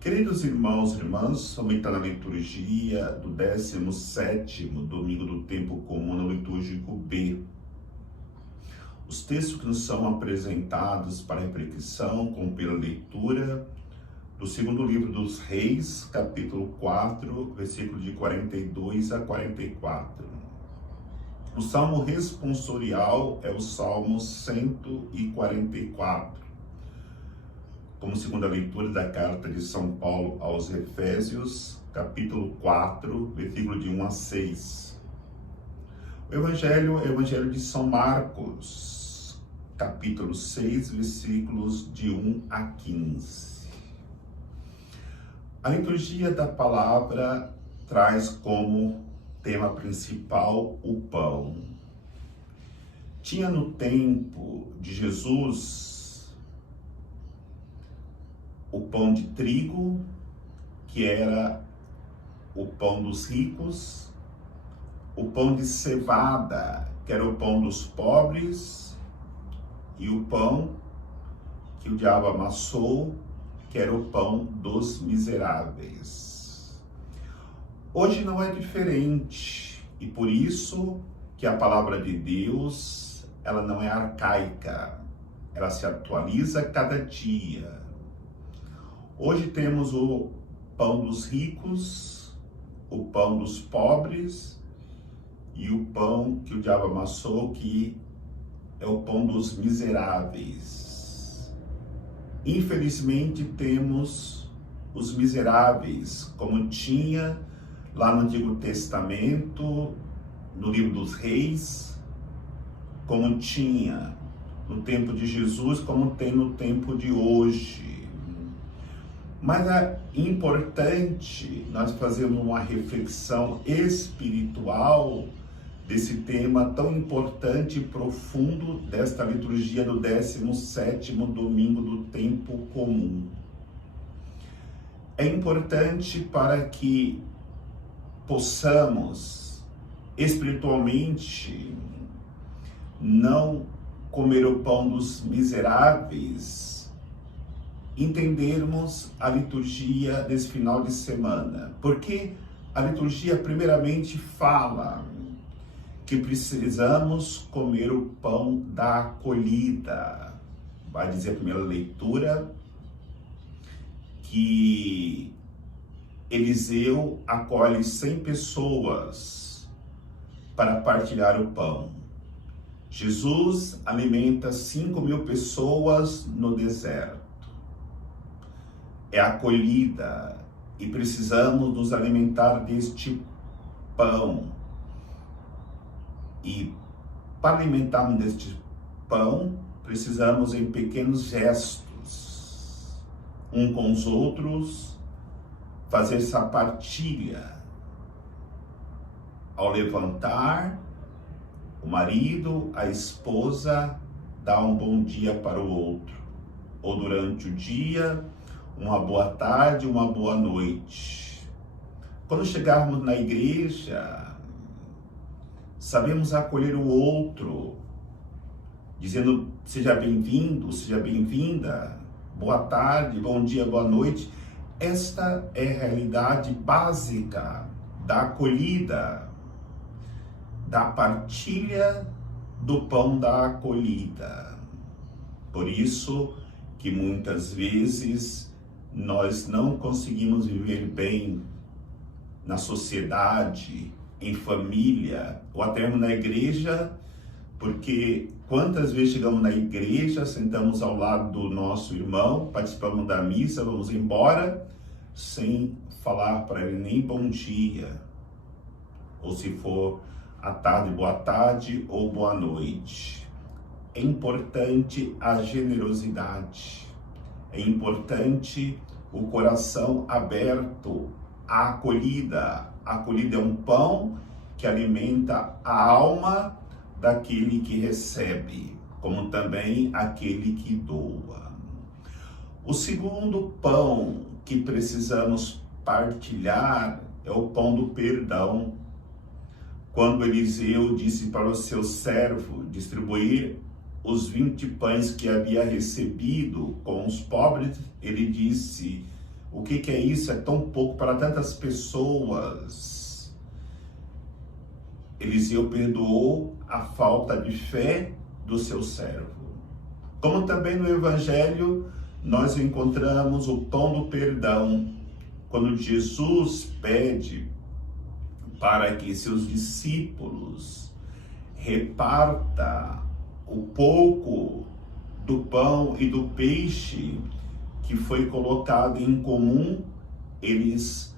Queridos irmãos e irmãs, vamos entrar na liturgia do 17º domingo do tempo comum, no litúrgico B. Os textos que nos são apresentados para reflexão, como pela leitura do segundo livro dos Reis, capítulo 4, versículo de 42 a 44. O salmo responsorial é o salmo 144. Como segunda leitura da carta de São Paulo aos Efésios, capítulo 4, versículo de 1 a 6. O Evangelho é o Evangelho de São Marcos, capítulo 6, versículos de 1 a 15. A liturgia da palavra traz como tema principal o pão. Tinha no tempo de Jesus o pão de trigo, que era o pão dos ricos, o pão de cevada, que era o pão dos pobres, e o pão que o diabo amassou, que era o pão dos miseráveis. Hoje não é diferente, e por isso que a palavra de Deus, ela não é arcaica, ela se atualiza cada dia. Hoje temos o pão dos ricos, o pão dos pobres e o pão que o diabo amassou, que é o pão dos miseráveis. Infelizmente temos os miseráveis, como tinha lá no Antigo Testamento, no livro dos Reis, como tinha no tempo de Jesus, como tem no tempo de hoje. Mas é importante nós fazermos uma reflexão espiritual desse tema tão importante e profundo desta liturgia do 17º domingo do tempo comum. É importante para que possamos espiritualmente não comer o pão dos miseráveis, entendermos a liturgia desse final de semana, porque a liturgia primeiramente fala que precisamos comer o pão da acolhida. Vai dizer a primeira leitura que Eliseu acolhe 100 pessoas para partilhar o pão. Jesus alimenta 5.000 pessoas no deserto. É acolhida e precisamos nos alimentar deste pão. E para alimentarmos deste pão, precisamos em pequenos gestos, um com os outros, fazer essa partilha. Ao levantar, o marido, a esposa, dá um bom dia para o outro. Ou durante o dia, uma boa tarde, uma boa noite. Quando chegarmos na igreja, sabemos acolher o outro, dizendo seja bem-vindo, seja bem-vinda, boa tarde, bom dia, boa noite. Esta é a realidade básica da acolhida, da partilha do pão da acolhida. Por isso que muitas vezes nós não conseguimos viver bem na sociedade, em família, ou até mesmo na igreja, porque quantas vezes chegamos na igreja, sentamos ao lado do nosso irmão, participamos da missa, vamos embora, sem falar para ele nem bom dia, ou se for à tarde, boa tarde, ou boa noite. É importante a generosidade. É importante o coração aberto, a acolhida. A acolhida é um pão que alimenta a alma daquele que recebe, como também aquele que doa. O segundo pão que precisamos partilhar é o pão do perdão. Quando Eliseu disse para o seu servo distribuir os 20 pães que havia recebido com os pobres, ele disse: O que é isso? É tão pouco para tantas pessoas. Eliseu perdoou a falta de fé do seu servo. Como também no Evangelho, nós encontramos o pão do perdão, quando Jesus pede para que seus discípulos reparta o pouco do pão e do peixe que foi colocado em comum. Eles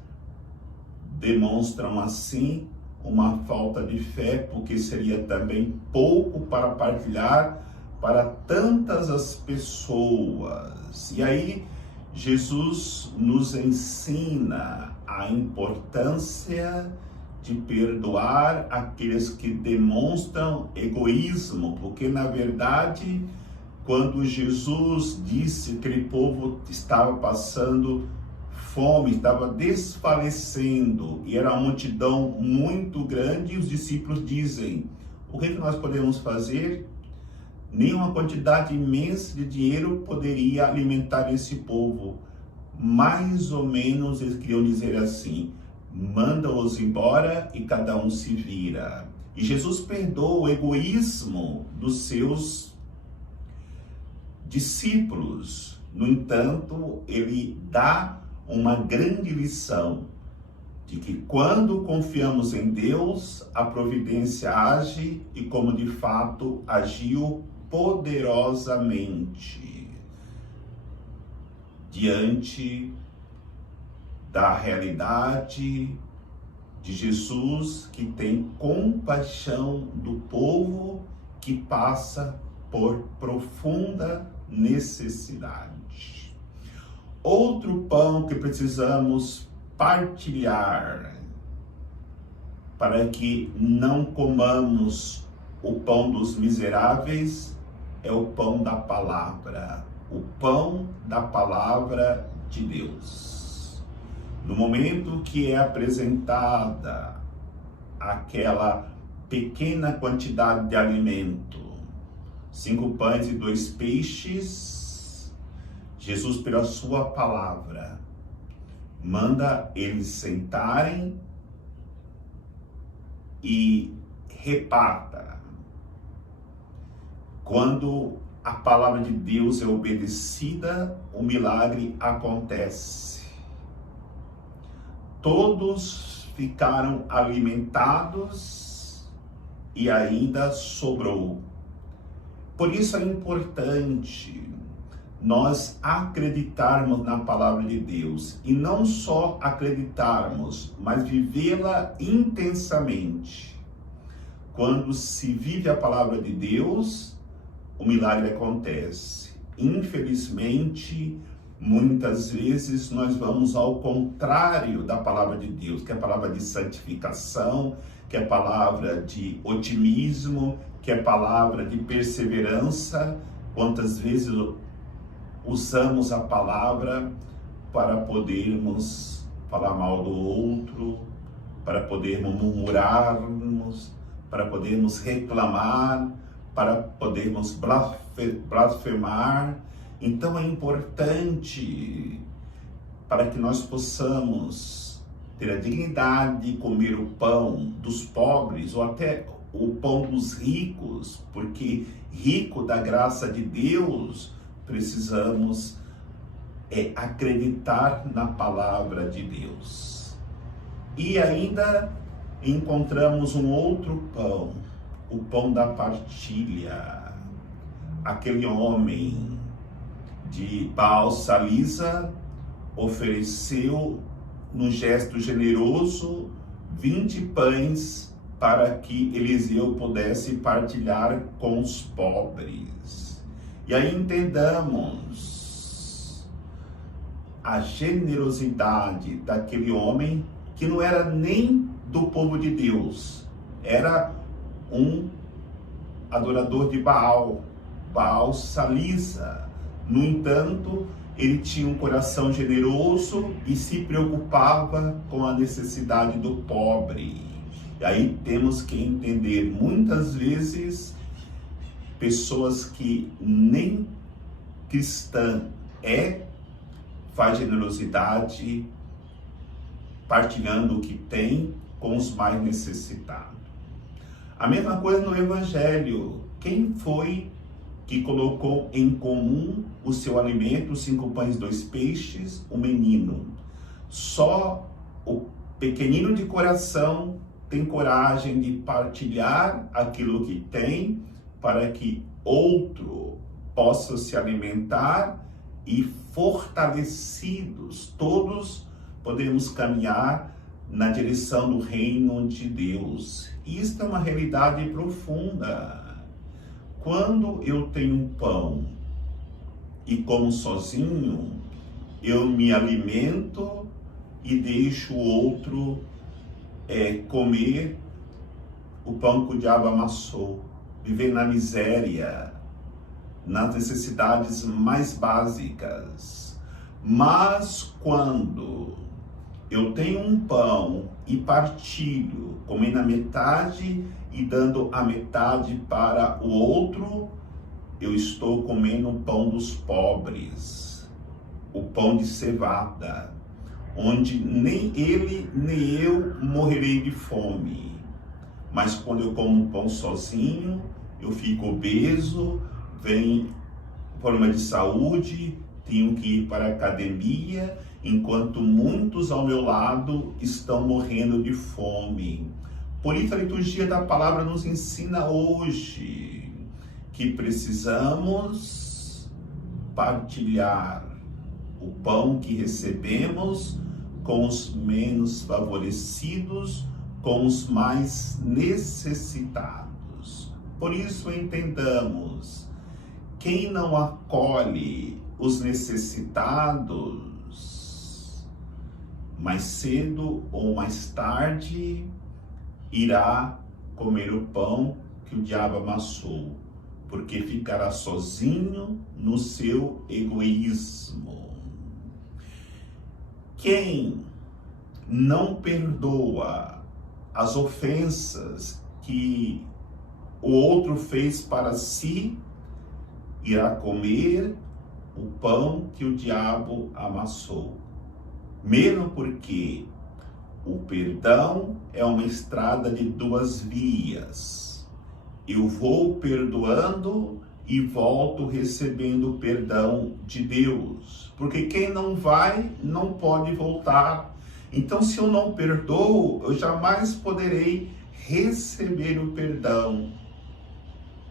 demonstram assim uma falta de fé, porque seria também pouco para partilhar para tantas as pessoas. E aí Jesus nos ensina a importância de perdoar aqueles que demonstram egoísmo, porque na verdade, quando Jesus disse que aquele povo estava passando fome, estava desfalecendo, e era uma multidão muito grande, os discípulos dizem: o que nós podemos fazer? Nenhuma quantidade imensa de dinheiro poderia alimentar esse povo. Mais ou menos eles queriam dizer assim: manda-os embora e cada um se vira. E Jesus perdoa o egoísmo dos seus discípulos. No entanto, ele dá uma grande lição de que quando confiamos em Deus, a providência age, e como de fato agiu poderosamente diante da realidade de Jesus, que tem compaixão do povo que passa por profunda necessidade. Outro pão que precisamos partilhar para que não comamos o pão dos miseráveis é o pão da palavra, o pão da palavra de Deus. No momento que é apresentada aquela pequena quantidade de alimento, 5 pães e 2 peixes, Jesus, pela sua palavra, manda eles sentarem e reparta. Quando a palavra de Deus é obedecida, o milagre acontece. Todos ficaram alimentados e ainda sobrou. Por isso é importante nós acreditarmos na palavra de Deus, e não só acreditarmos, mas vivê-la intensamente. Quando se vive a palavra de Deus, o milagre acontece. Infelizmente, muitas vezes nós vamos ao contrário da palavra de Deus, que é a palavra de santificação, que é a palavra de otimismo, que é a palavra de perseverança. Quantas vezes usamos a palavra para podermos falar mal do outro, para podermos murmurarmos, para podermos reclamar, para podermos blasfemar. Então é importante, para que nós possamos ter a dignidade de comer o pão dos pobres, ou até o pão dos ricos, porque rico da graça de Deus, precisamos acreditar na palavra de Deus. E ainda encontramos um outro pão, o pão da partilha. Aquele homem de Baal-Salisa ofereceu, num gesto generoso, 20 pães para que Eliseu pudesse partilhar com os pobres. E aí entendamos a generosidade daquele homem, que não era nem do povo de Deus, era um adorador de Baal, Baal-Salisa. No entanto, ele tinha um coração generoso e se preocupava com a necessidade do pobre. E aí temos que entender, muitas vezes, pessoas que nem cristã faz generosidade, partilhando o que tem com os mais necessitados. A mesma coisa no Evangelho. Quem foi que colocou em comum o seu alimento, os 5 pães e 2 peixes? O menino. Só o pequenino de coração tem coragem de partilhar aquilo que tem para que outro possa se alimentar e fortalecidos todos podemos caminhar na direção do reino de Deus. Isto é uma realidade profunda. Quando eu tenho pão e como sozinho, eu me alimento e deixo o outro comer o pão que o diabo amassou, viver na miséria, nas necessidades mais básicas. Mas quando eu tenho um pão e partilho, comendo a metade e dando a metade para o outro, eu estou comendo o pão dos pobres, o pão de cevada, onde nem ele nem eu morrerei de fome. Mas quando eu como pão sozinho, eu fico obeso, vem problema de saúde, tenho que ir para a academia, enquanto muitos ao meu lado estão morrendo de fome. Por isso a liturgia da palavra nos ensina hoje que precisamos partilhar o pão que recebemos com os menos favorecidos, com os mais necessitados. Por isso entendamos, quem não acolhe os necessitados, mais cedo ou mais tarde, irá comer o pão que o diabo amassou, porque ficará sozinho no seu egoísmo. Quem não perdoa as ofensas que o outro fez para si, irá comer o pão que o diabo amassou. Mesmo porque o perdão é uma estrada de 2 vias. Eu vou perdoando e volto recebendo o perdão de Deus. Porque quem não vai, não pode voltar. Então, se eu não perdoo, eu jamais poderei receber o perdão.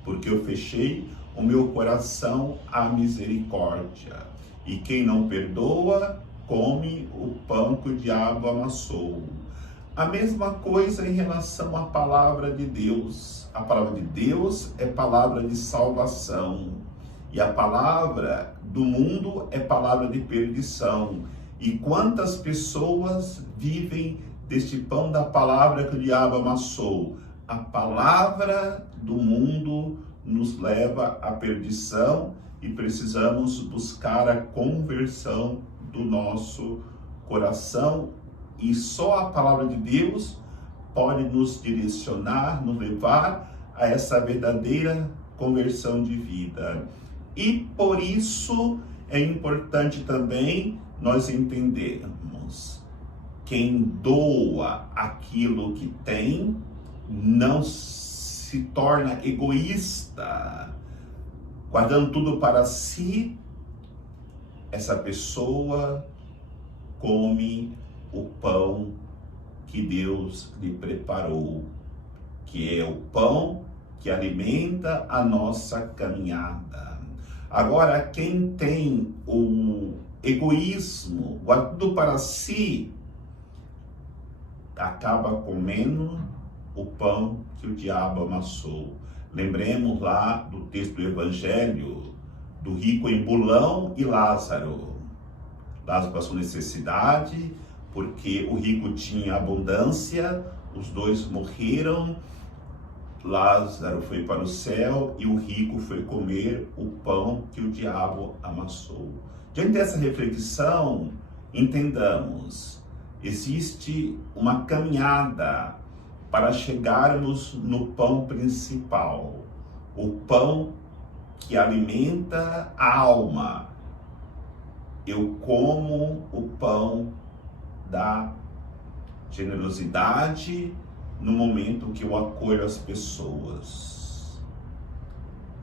Porque eu fechei o meu coração à misericórdia. E quem não perdoa, come o pão que o diabo amassou. A mesma coisa em relação à palavra de Deus. A palavra de Deus é palavra de salvação. E a palavra do mundo é palavra de perdição. E quantas pessoas vivem deste pão da palavra que o diabo amassou? A palavra do mundo nos leva à perdição e precisamos buscar a conversão do nosso coração, e só a palavra de Deus pode nos direcionar, nos levar a essa verdadeira conversão de vida. E por isso é importante também nós entendermos: quem doa aquilo que tem não se torna egoísta, guardando tudo para si. Essa pessoa come o pão que Deus lhe preparou, que é o pão que alimenta a nossa caminhada. Agora, quem tem o egoísmo, guarda tudo para si, acaba comendo o pão que o diabo amassou. Lembremos lá do texto do Evangelho, do rico embulão e Lázaro. Lázaro passou necessidade, porque o rico tinha abundância, os dois morreram, Lázaro foi para o céu e o rico foi comer o pão que o diabo amassou. Diante dessa reflexão, entendamos, existe uma caminhada para chegarmos no pão principal, o pão que alimenta a alma, eu como o pão da generosidade no momento que eu acolho as pessoas.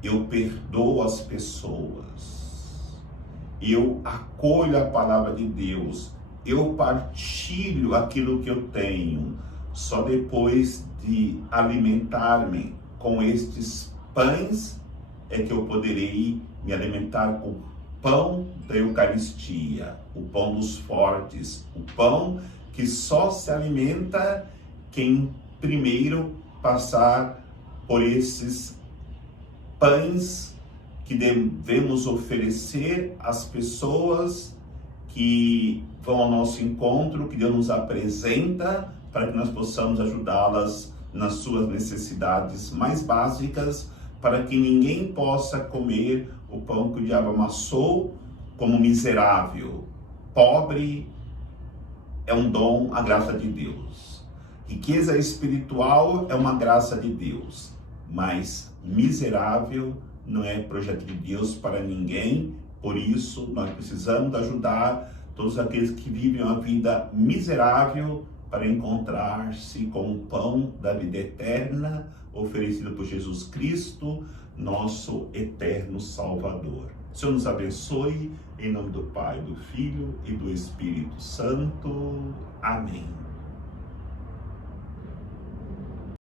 Eu perdoo as pessoas. Eu acolho a palavra de Deus. Eu partilho aquilo que eu tenho. Só depois de alimentar-me com estes pães é que eu poderei me alimentar com o pão da Eucaristia, o pão dos fortes, o pão que só se alimenta quem primeiro passar por esses pães que devemos oferecer às pessoas que vão ao nosso encontro, que Deus nos apresenta, para que nós possamos ajudá-las nas suas necessidades mais básicas, para que ninguém possa comer o pão que o diabo amassou como miserável. Pobre é um dom, a graça de Deus. Riqueza espiritual é uma graça de Deus, mas miserável não é projeto de Deus para ninguém. Por isso, nós precisamos ajudar todos aqueles que vivem uma vida miserável para encontrar-se com o pão da vida eterna oferecido por Jesus Cristo, nosso eterno Salvador. O Senhor nos abençoe, em nome do Pai, do Filho e do Espírito Santo. Amém.